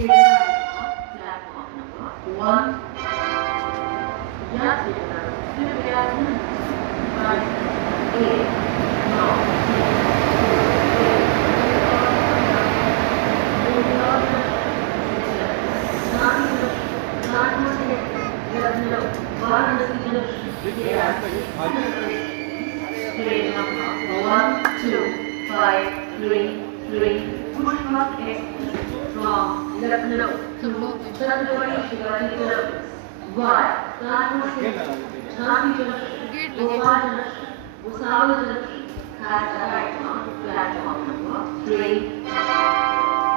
Platform number 1 यात्रियों कृपया एक नौ Train number 1253 Pushpa Express from Lucknow to Chandrawadi Shivani Terminus via Kanpur Station, Jhansi Junction, Gopal Junction, Bhusawal Junction has arrived on platform number 3.